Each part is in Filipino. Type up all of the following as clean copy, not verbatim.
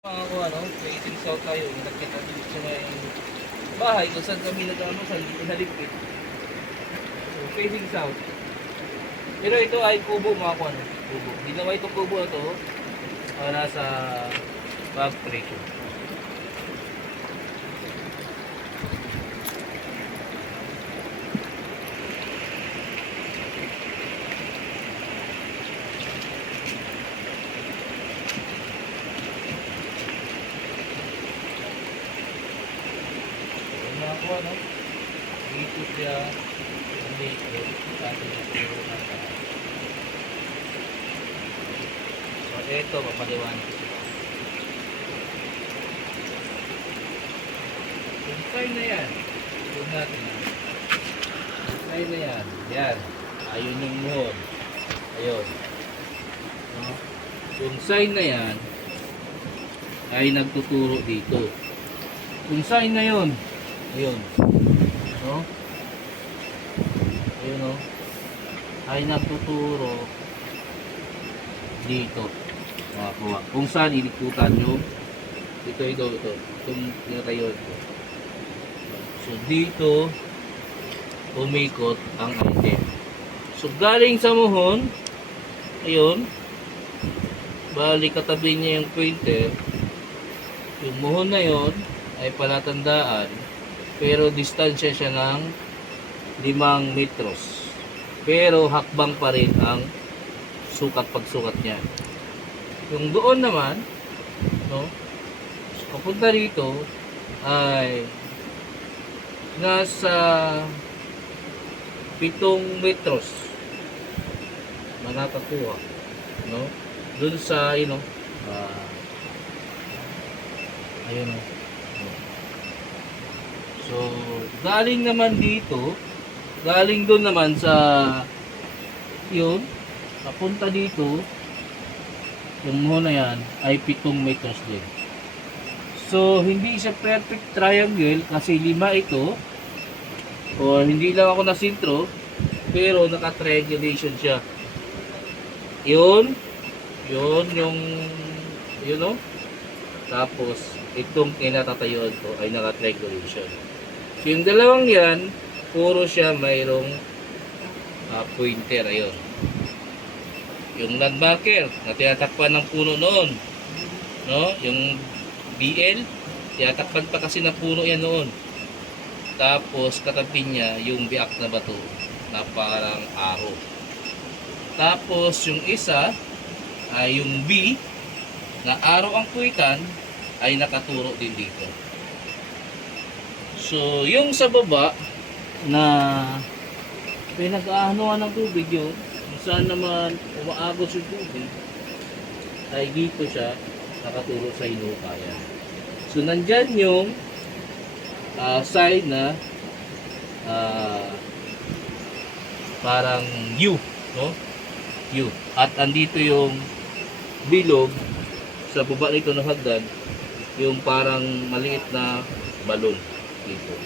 Mga kung ano, creating south tayo, nakita dito sa may bahay kung saan kami nag-ano sa naligpit. So, facing south. Pero ito ay kubo mga kung ano, kubo. Ginawa itong kubo ito para sa bag pressure. So, mga kung ano, dito siya, dito, so, ito, papaliwanag ko sila. Yung sign na yan, huwag natin. Yung sign na yan, yan. Ayun yung moon. Ayun. No? Yung sign na yan, ay nagtuturo dito. Yung sign na yun, ayun. No? Ayun no? Ay nagtuturo dito. Makakuha. Kung saan ilikutan nyo, ito. Itong tinatayo ito. So dito, umikot ang item. So galing sa muhon, ayun, bali katabi niya yung pointer, yung muhon na yon ay palatandaan, pero distansya siya ng 5 metros. Pero hakbang pa rin ang pagsukat niya. Yung doon naman, no, papunta rito ay nasa 7 metros manakakuha, no, dun sa ayun ayun no. So galing naman dito, galing doon naman sa yun, papunta dito, yung muhon na yan ay 7 meters din. So hindi siya perfect triangle kasi 5 ito, o hindi lang ako nasintro, pero naka-triangulation siya. Yun yung yun no. Tapos itong kinatatayuan ko ay naka-triangulation. So yung dalawang yan, puro siya mayroong pointer. Ayun. Yung landmarker na tinatakpan ng puno noon, no? Yung BL, tinatakpan pa kasi ng puno yan noon. Tapos katabi niya yung biak na bato na parang arrow. Tapos yung isa ay yung B na arrow ang puwitan ay nakaturo din dito. So yung sa baba na pinag-aanuhan ng tubig yun, kung saan naman umaagos yung tubig, ay dito siya nakaturo sa hinukayan. So nandyan yung side na parang U, no? U. At andito yung bilog sa baba nito ng hagdan, yung parang maliit na balon dito.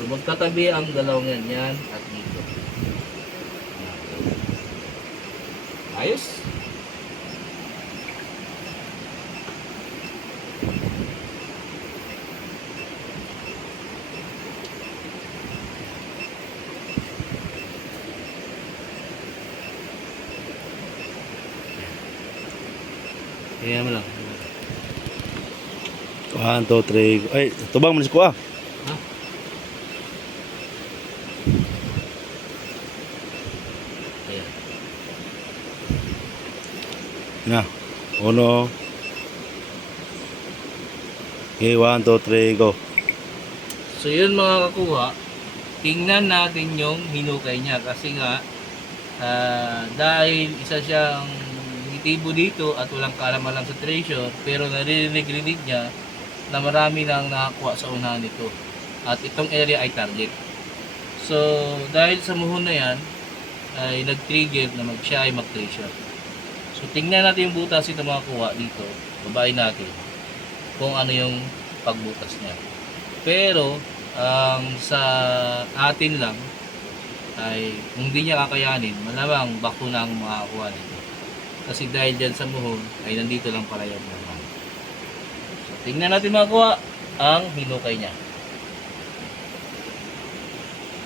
So magkatabi ang dalawang yan at dito. Ayos? Kaya mo lang. 1, 2, 3. Ay, tubang manis ko ah. Ha? Ayan. Na. 1. Okay, 1, 2, 3, go. So yun mga kakuha, tingnan natin yung hinukay niya kasi nga dahil isa siyang nitibo dito at walang kaalaman sa treasure, pero naririnig niya na marami nang nakakuha sa unahan nito at itong area ay target. So dahil sa muhon na yan ay nag-trigger na siya ay mag-treasure. So tingnan natin yung butas ito mga kuha dito, babayin natin kung ano yung pagbutas niya. Pero sa atin lang ay kung hindi niya kakayanin, malamang bako na ang makakuha nito. Kasi dahil dyan sa muhon ay nandito lang pala yung naman. Tingnan natin mga kuha ang hinukay niya.